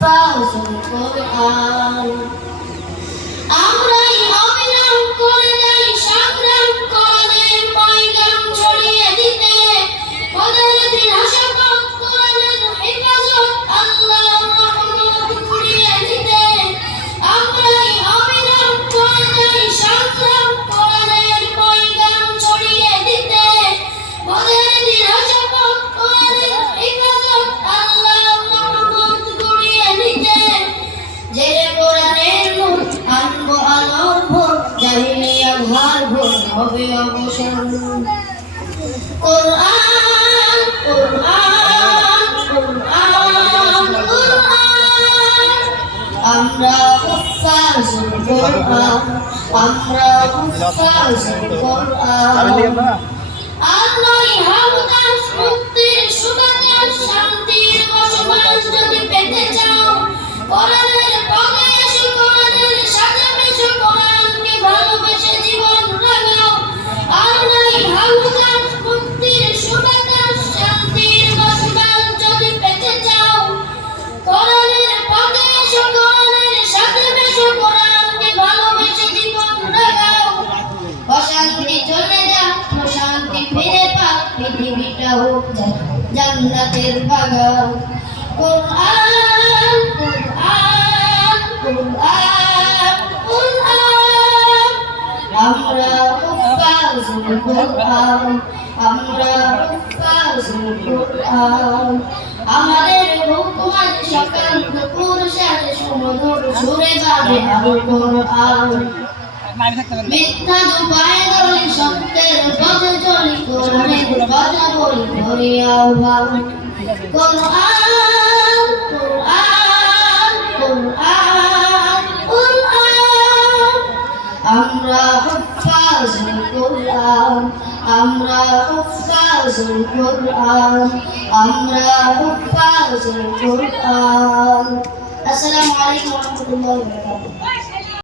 পাওয়ার কোরআন আমরাই অবিরাম করে যাই সংগ্রাম কোরআনের পয়গাম ছড়িয়ে দিতে ওদের দিন আশাবাদ কোরআনের হেফাজত আল্লাহর রহমত কুড়িয়ে দিতে আমরাই অবিরাম করে যাই সংগ্রাম কোরআনের পয়গাম ছড়িয়ে দিতে ওদের দিন আশাবাদ কোরআনের হেফাজত আল্লাহর রহমত কুড়িয়ে দিতে যে কোরআনের নূর আনবো আলোর ভোর জাহিলিয়া ঘর ভোর হবে অবসান কোরআন কোরআন কোরআন কোরআন আমরা হুফাজুল কোরআন আমরা হুফাজুল কোরআন আল্লাহই হামদাস মুক্তির সুবাতাস শান্তির বসবাস যদি পেতে চাও কোরআনের পথে এসো কোরআনের সাথে মিশো কোরআনকে ভালোবেসে জীবন লাগাও আল্লাহই হামদাস মুক্তির সুবাতাস শান্তির বসবাস যদি পেতে চাও কোরআনের পথে এসো কোরআনের সাথে মিশো কোরআনকে ভালোবেসে জীবন লাগাও অশান্তি চলে যাক প্রশান্তি ফিরে পাক পৃথিবীটা হোক জান্নাতের বাগান কোরআন কোরআন কোরআন কোরআন আমরা হুফাজুল কোরআন আমরা হুফাজুল কোরআন আমাদের হুকুমাত সকাল দুপুর সাথে সুমধুর সুরে গাবে আল কোরআন মিথ্যা দুপায়ে দলি সত্যের পথে চলি কোরআনের কথা বলি ধরি আহ্বান কোরআন কোরআন কোরআন কোরআন আমরা হুফাজুল কোরআন আমরা হুফাজুল কোরআন আমরা হুফাজুল কোরআন আসসালামু আলাইকুম ওয়া রাহমাতুল্লাহি ওয়া বারাকাতুহু